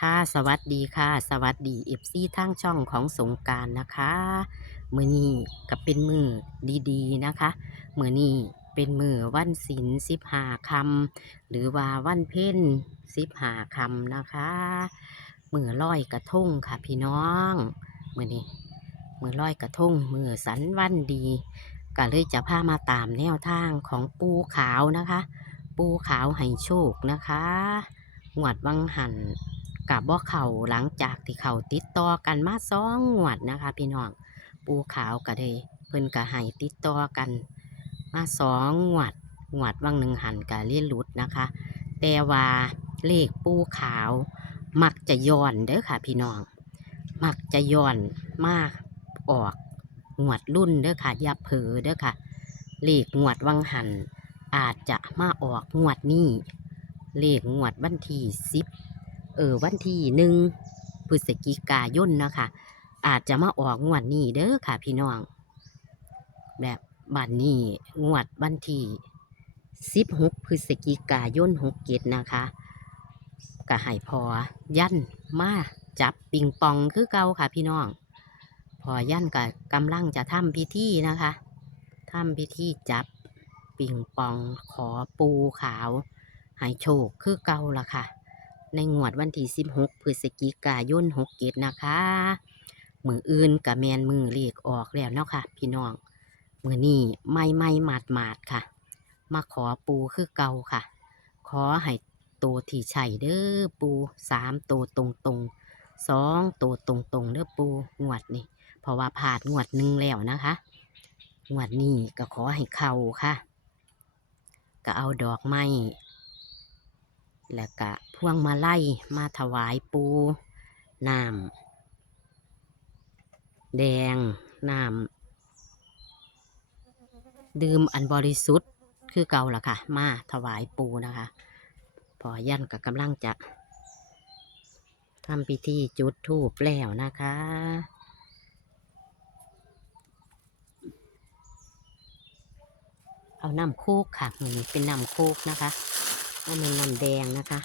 ค่ะสวัสดีค่ะ สวัสดีเอฟซีทางช่องของสงการนะคะมือนี้ก็เป็นมือดีๆนะคะมือนี้เป็นมือวันศิลสิบหาคำหรือว่าวันเพ็ญสิบหาคำนะคะมือลอยกระทงค่ะพี่น้องมือนี้มือลอยกระทงมือสันวันดีก็เลยจะพามาตามแนวทางของปูขาวนะคะ ปูขาวให้โชคนะคะงวดวังหัน กับบ่เข่าหลังจากที่เขาติดต่อกันมาสองงวดนะคะ พี่น้องปูขาวก็เลยเพิ่นก็ให้ติดต่อกัน มาสองงวดงวดวังหนึ่งหันก็เลี่ยนหลุดนะคะ แต่ว่าเลขปูขาว มักจะย้อนเด้อค่ะ พี่น้อง มักจะย้อนมากออกงวดรุ่นเด้อค่ะอย่าเผลอเด้อค่ะเลขงวดวังหันอาจจะมาออกงวดนี้เลขงวดวันที่สิบ เออวันที่หนึ่งพฤศจิกายนนะคะ อาจจะมาออกงวดนี้เด้อค่ะ พี่น้อง แบบบัดนนี้งวดวันที่สิบหกพฤศจิกายนหกเกตนะคะก็ให้พอยันมาจับปิงปองคือเก่าค่ะ พี่น้อง พอยันก็กำลังจะทำพิธีนะคะทำพิธีจับปิงปองขอปูขาวให้โชคคือเก่าละค่ะ ในงวดวันที่16พฤศจิกายน6เกตนะคะ มืออื่นกับแมนมือเลขออกแล้วเนาะค่ะ พี่น้อง มือนี้ไม่ไม่หมาดหมาดค่ะ มาขอปูคือเก่าค่ะ ขอให้ตัวที่ใช่เด้อปูสามตัวตรงตรงสองตัวตรงตรงเด้อปูงวดนี่เพราะว่าผ่านงวดหนึ่งแล้วนะคะงวดนี้ก็ขอให้เข้าค่ะ ก็เอาดอกไม้ แล้วก็พวงมาไล่มาถวายปูน้ำแดงน้ำดื่มอันบริสุทธิ์คือเก่าล่ะค่ะ มาถวายปูนะคะ พอยันกับกำลังจะทำพิธีจุดธูปแล้วนะคะ เอาน้ำโคกค่ะมันเป็นน้ำโคกนะคะ อันนี้น้ำแดงนะคะ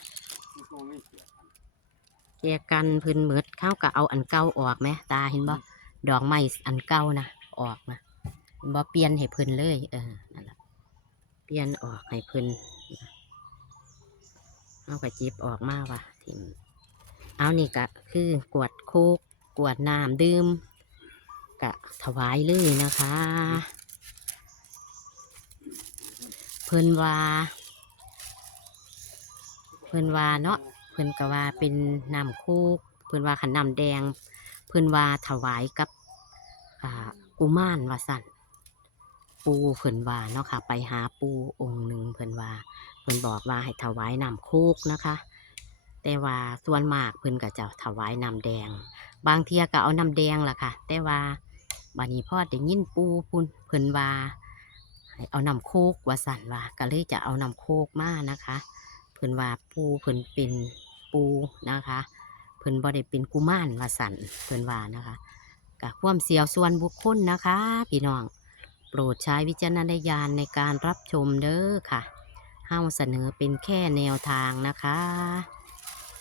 แกกันเพื้นเหมือดเข้ากับเอาอันเก่าออกไหมตาเห็นบ่ดอกไม้อันเก่านะออกนะเห็นบ่เปลี่ยนให้เพิ่นเลยเออนั่นแหละเปลี่ยนออกให้เพิ่นเอากระจิบออกมาว่ะทิมเอานี่ก็คือกวดโคกกวดน้ำดื่มกะถวายเลยนะคะ เพิ่นว่า เพิ่นว่าเนาะเพิ่นก็ว่าเป็นน้ำคูกเพิ่นว่าขันน้ำแดง เพิ่นว่าถวายกับอ่ากุมารว่าสั่นปูเพิ่นว่าเนาะค่ะ ไปหาปูองค์หนึ่งเพิ่นว่าเพิ่นบอกว่าให้ถวายน้ำคูกนะคะ แต่ว่าส่วนมากเพิ่นก็จะถวายน้ำแดง บางเทียก็เอาน้ำแดงล่ะค่ะ แต่ว่าบัดนี้พ่อได้ยินปูพุ่นเพิ่นว่าเอาน้ำโคกว่าสั่นว่าก็เลยจะเอาน้ำโคกมานะคะ พิ่นว่าปูเพิ่นเป็นปูนะคะ เพิ่นบ่ได้เป็นกุมารว่าสั่นเพิ่นว่านะคะกับความเสียวส่วนบุคคลนะคะ พี่น้อง โปรดใช้วิจารณญาณในการรับชมเด้อค่ะเฮาเสนอเป็นแค่แนวทางนะคะ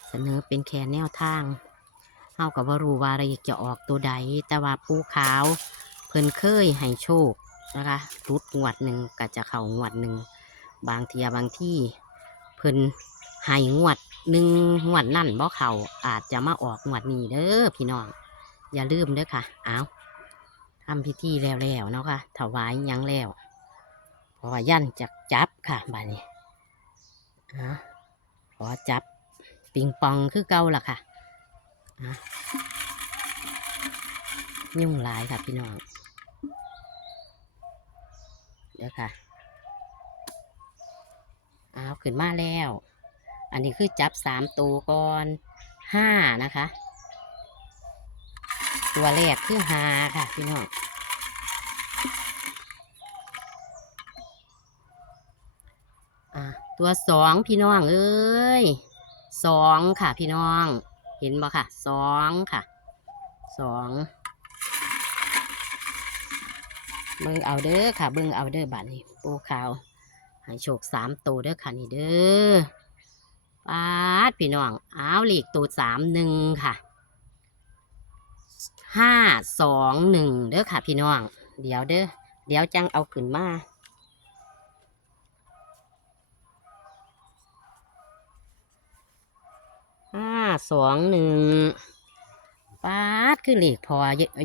เสนอเป็นแค่แนวทางเฮากับว่ารู้ว่าอะไรจะออกตัวใด แต่ว่าปูขาว เพิ่นเคยให้โชคนะคะรุดงวดหนึ่งก็จะเข่างวดหนึ่งบางเทียบางที่ เพิ่นให้งวดหนึ่งงวดนั่นบ่เขาอาจจะมาออกงวดนี้เด้อพี่น้อง อย่าลืมเด้อค่ะ เอาทำพิธีแล้วแล้วเนาะค่ะ ถวายยังแล้ว พอยันจักจับค่ะบาดนี้อะขอจับปิงปองคือเก่าล่ะค่ะอะยุ่งหลายค่ะพี่น้อง เดี๋ยวค่ะ อาขึ้นมาแล้ว อันนี้คือจับสามตัวก่อนห้านะคะ ตัวแรกคือหาค่ะพี่น้องตัวสองพี่น้องเอ้ยสองค่ะ พี่น้อง เห็นบ่ค่ะสองค่ะสองเบิ่งเอาเด้อค่ะ เบิ่งเอาเด้อบัดนี้ปูขาว ให้โชคสามตัวเด้อค่ะนี่เด้อปปาดพี่น้องอ้าวเลขตัวสามหนึ่งค่ะห้าสองหนึ่งเด้อค่ะพี่น้อง เดี๋ยวเด้อเดี๋ยวจังเอาขึ้นมาห้าสองหนึ่งปาดคือเลขพอ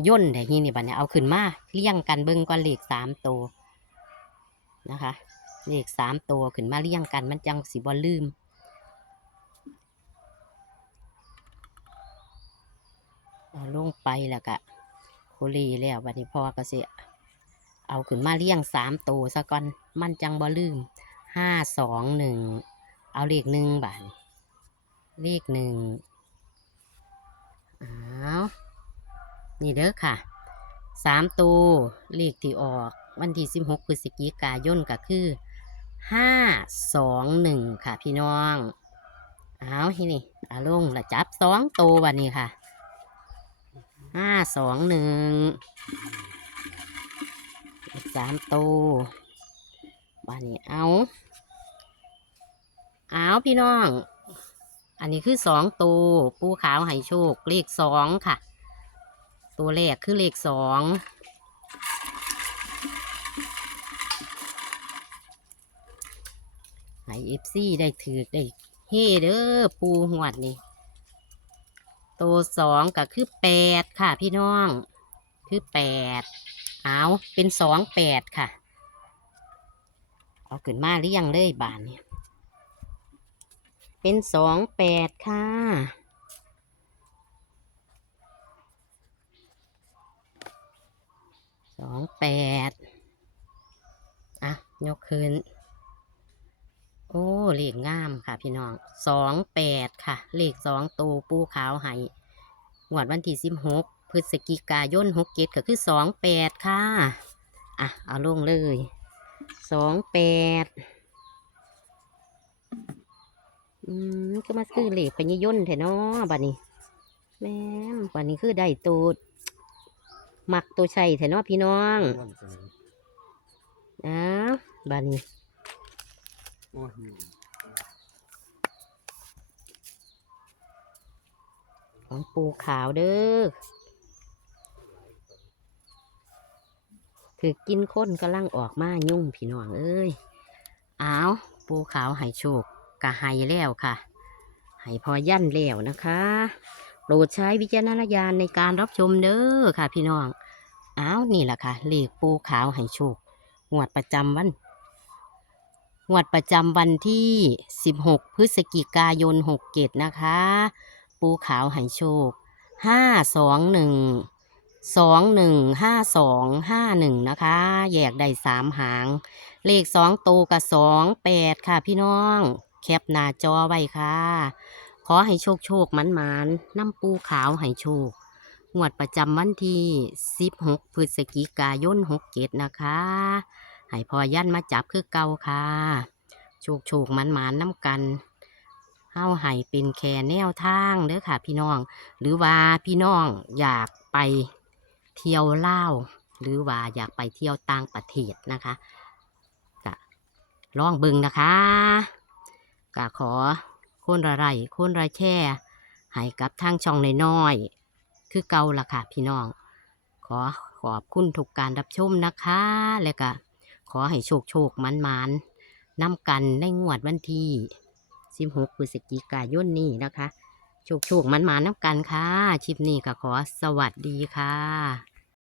ย่นแต่ที่นี่บัดเนี่ยเอาขึ้นมาเลี่ยงกันเบิ่งก่อนเลขสามตัวนะคะ เลขสามตัวขึ้นมาเลี่ยงกัน มันจังสิบ่ลืม เอาลงไปแล้วก็โคลีแล้วบัดนี้พ่อก็สิเอาขึ้นมาเลี้ยงสามตัวซะก่อน มันจังบ่ลืมห้าสองหนึ่งเอาเลขหนึ่งบาทเลขหนึ่งอ้าวนี่เด้อค่ะสามตัวเลขที่ออกวันที่สิบหกพฤศจิกายนก็คือ ห้าสองหนึ่งค่ะพี่น้อง เอาที่นี่อาลงแล้วจับสองตัววันนี้ค่ะห้าสองหนึ่งสามตัวบ้านนี้เอา เอาพี่น้อง อันนี้คือสองตัวปูขาวให้โชคเลขสองค่ะ ตัวแรกคือเลขสอง ให้เอฟซีได้ถือได้เฮ้เด้อปูหวดนี่ โตสองก็คือแปดค่ะพี่น้อง คือแปดเอาเป็นสองแปดค่ะ เอาขึ้นมาหรือยังเลยบานเนี่ยเป็นสองแปดค่ะสองแปดอะ ยกคืน โอ้เลขงามค่ะ พี่น้องสองแปดค่ะ เลขสองตูปูขาวไห้หวดวันที่สิบหกพฤศจิกายนหกเกตก็คือสองแปดค่ะ อะ เอาลงเลยสองแปดอืมก็มาคือเลขพญยนต์แท้เนาะบัดนี้ แม่มบัดนี้คือได้ตูดมักตัวชัยแท้เนาะพี่น้องอ้วนจังเลยอ้าวบัดนี้โอ้ยของปูขาวเด้อคือกินข้นกำลังออกมายุ่งพี่น้องเอ้ยอ้าวปูขาวให้โชคกะให้แล้วค่ะให้พอยั่นแล้วนะคะโปรดใช้วิจารณญาณในการรับชมเด้อค่ะพี่น้องอ้าวนี่แหละค่ะเลขปูขาวให้โชคงวดประจำวัน งวดประจำวันที่ 16 พฤศจิกายน6เกตนะคะ ปูขาวให้โชคห้าสองหนึ่งสองหนึ่งห้าสองห้าหนึ่งนะคะ แยกได้สามหาง เลขสองตัวกับสองแปดค่ะพี่น้อง แคปหน้าจอไว้ค่ะ ขอให้โชคโชคมันมันน้ำปูขาวให้โชคงวดประจำวันที่ 16 พฤศจิกายน6เกตนะคะ ให้พอยันมาจับคือเก่าค่ะโชคโชคมันมันๆน้ำกันเฮาให้เป็นแค่แนวทางเด้อค่ะ พี่น้อง หรือว่าพี่น้องอยากไปเที่ยวเล่าหรือว่าอยากไปเที่ยวต่างประเทศนะคะก็ลองบิ่งนะคะก็ขอคนละไรคนละแช่ให้กับทางช่องน้อยๆคือเก่าละค่ะ พี่น้อง ขอขอบคุณทุกการรับชมนะคะ แล้วก็ อให้โชคโชคมันมันนำกันในงวดวันที่ 16พฤศจิกายนนี้นะคะ โชคโชคมันมานนำกันค่ะ ชิปนี้ก็ขอสวัสดีค่ะ